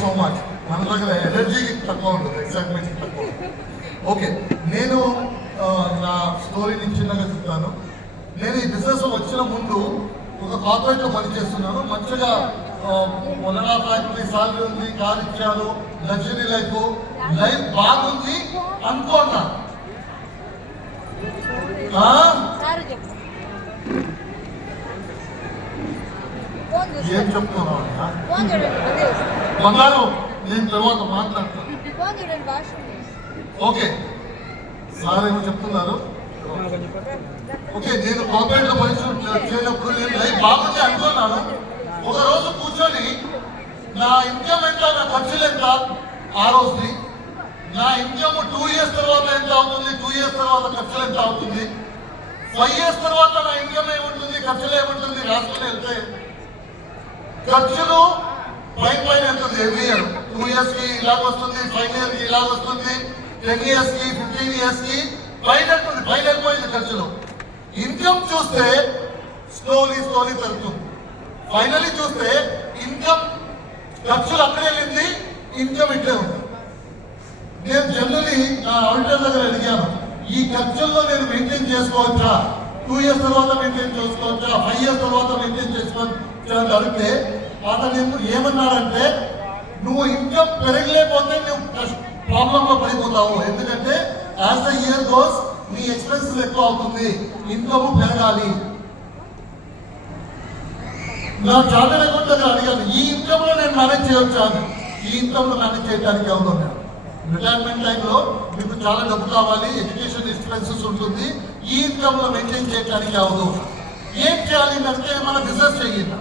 So much. మన దగ్గర energy తక్కువ ఉంటుంది, ఎక్సైట్మెంట్ తక్కువ. ఓకే, నేను నా స్టోరీని చిన్నగా చెప్తాను. నేను ఈ బిజినెస్ వచ్చిన ముందు ఒక కార్పొరేట్లో పనిచేస్తున్నాను. మంచిగా 1.5 lakh సాలరీ ఉంది, కార్ ఇచ్చారు, లగ్జరీ లైఫ్ బాగుంది అనుకోన్నా. ఏం చెప్తున్నావు బంగారు, నేను తర్వాత మాట్లాడతాను. ఓకే, సార్ ఏమో చెప్తున్నారు. ఓకే, నేను కార్పొరేట్ లో పనిచేసినప్పుడు నేను లైఫ్ బాగుంది అనుకున్నాను. ఒక రోజు కూర్చొని నా ఇన్కమ్ ఎంత, నా ఖర్చులు ఎంత, ఆ రోజుది నా ఇన్కమ్ 2 years తర్వాత ఎంత అవుతుంది, 2 years తర్వాత ఖర్చులు ఎంత అవుతుంది, 5 years తర్వాత నా ఇన్కమ్ ఏముంటుంది, ఖర్చులు ఏముంటుంది రాసుకుని వెళ్తే ఖర్చులు పైన ఎంత ఎవ్రీ ఇయర్ 2 years కి ఇలాగ వస్తుంది, 5 years కి ఇలాగ వస్తుంది, 10 years కి 15 years కి పైన వెళ్ళిపోయింది ఖర్చులు. ఇన్కమ్ చూస్తే స్లోలీ పెరుగుతుంది. ఫైనలీ చూస్తే ఇన్కమ్ ఖర్చులు అక్కడే వెళ్ళింది, ఇన్కమ్ ఇట్లే ఉంది. నేను జనరలీ నా ఆడిటర్ దగ్గర అడిగాను, ఈ ఖర్చుల్లో నేను మెయింటైన్ చేసుకోవచ్చా, 2 years తర్వాత మెయింటైన్ చేసుకోవచ్చా, 5 years తర్వాత మెయింటైన్ చేసుకోవచ్చా అని అడిగితే అతను ఏమన్నాడంటే, నువ్వు ఇన్కమ్ పెరగలేకపోతే నువ్వు ప్రాబ్లంలో పడిపోతావు. ఎందుకంటే యాజ్ ద ఇయర్ గోస్ నీ ఎక్స్పెన్సెస్ ఎక్కువ అవుతుంది, ఇన్కమ్ పెరగాలి. నా చార్టెడ్ అకౌంట్ దగ్గర అడిగాను, ఈ ఇన్కమ్ లో నేను మేనేజ్ చేయొచ్చా అని. ఈ ఇన్కమ్ లో మేనేజ్ చేయడానికి అవుతున్నాను. రిటైర్మెంట్ టైంలో మీకు చాలా డబ్బు కావాలి, ఎడ్యుకేషన్ ఎక్స్పెన్సెస్ ఉంటుంది, ఈ ఇన్కమ్ లో మెయింటైన్ చేయడానికి అవదు. ఏం చేయాలి అంటే మన బిజినెస్ చేయాలి.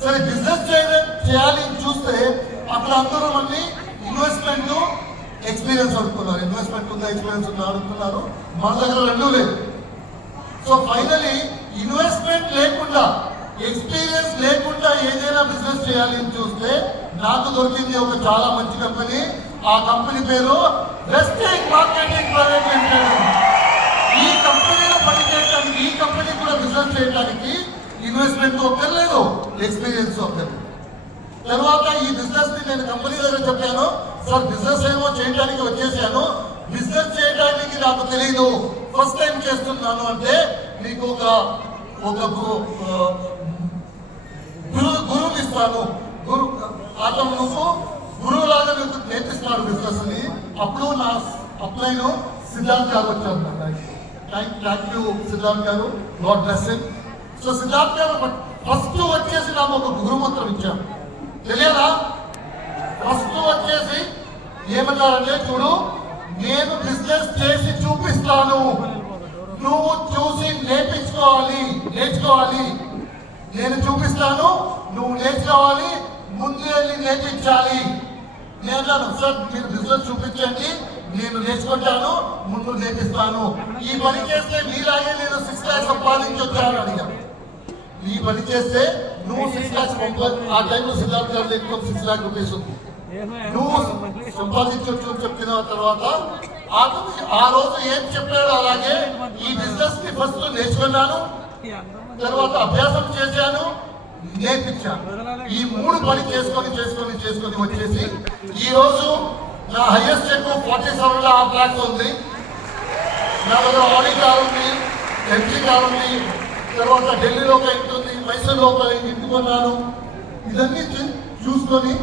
సరే, బిజినెస్ చేయాలి చూస్తే అక్కడ అందరూ మళ్ళీ ఇన్వెస్ట్మెంట్ ఎక్స్పీరియన్స్ అడుగుతున్నారు. ఇన్వెస్ట్మెంట్ ఉందా, ఎక్స్పీరియన్స్ ఉందా అడుగుతున్నారు. మన దగ్గర రెండూ లేదు. సో ఫైనలీ ఇన్వెస్ట్మెంట్ లేకుండా, ఎక్స్పీరియన్స్ లేకుండా ఏదైనా బిజినెస్ చేయాలి అని చూస్తే నాకు దొరికింది ఒక చాలా మంచి కంపెనీ. ఆ కంపెనీ పేరు వెస్టేజ్ మార్కెటింగ్ ప్రైవేట్ లిమిటెడ్. ఈ కంపెనీలో పనిచేయడానికి, ఈ కంపెనీ కూడా బిజినెస్ చేయడానికి ఇన్వెస్ట్మెంట్ ఒక్కర్లేదు, ఎక్స్పీరియన్స్ ఒక్కర్లేదు. తర్వాత ఈ బిజినెస్ ని నేను కంపెనీ దగ్గర చెప్పాను, సార్ బిజినెస్ ఏమో చేయడానికి వచ్చేసాను, బిజినెస్ చేయడానికి నాకు తెలియదు, ఫస్ట్ టైం చేస్తున్నాను అంటే మీకు ఒక గురువుని ఇస్తాను, అతను నువ్వు గురువులాగా నీకు నేర్పిస్తున్నాడు బిజినెస్ ని. అప్పుడు నా అప్లైను సిద్ధార్థ్ గారు వచ్చారు. థ్యాంక్ యూ సిద్ధార్థ్ గారు, God bless him. So Siddharth గారు ఫస్ట్ వచ్చేసి నాకు ఒక గురుమంత్రం ఇచ్చాను, తెలియదా? ఫస్ట్ వచ్చేసి ఏమన్నారంటే, చూడు నేను బిజినెస్ చేసి చూపిస్తాను, నువ్వు చూసి నేర్చుకోవాలి. నేను చూపిస్తాను, నువ్వు నేర్చుకోవాలి, ముందు వెళ్ళి నేర్పించాలి. నేను సార్ మీరు బిజినెస్ చూపించండి, నేను నేర్చుకుంటాను, ముందు నేర్పిస్తాను. ఈ పని చేస్తే మీలాగే నేను 6 lakhs సంపాదించొచ్చాను అడిగాను. ఈ పని చేస్తే నువ్వు 6 lakhs, ఆ టైంలో సిద్ధార్థ్ గారి ఇన్కమ్ 6 lakh rupees ఉంది, నువ్వు సంపాదించవచ్చు అని చెప్పిన తర్వాత ఆ రోజు ఏం చెప్పాడు అలాగే ఈ బిజినెస్ ని ఫస్ట్ నేర్చుకున్నాను, తర్వాత అభ్యాసం చేశాను, నేర్పించాను. ఈ 3 పని చేసుకొని వచ్చేసి ఈ రోజు నా హైయెస్ట్ చెక్ 47.5 lakhs ఉంది. నా దగ్గర ఆడి కార్ ఉంది, ఎంజీ కార్ ఉంది, తర్వాత ఢిల్లీలో ఒక ఇంటి ఉంది, మైసూర్లో ఒక ఇంటి కొన్నాను. ఇదన్నీ చూసుకొని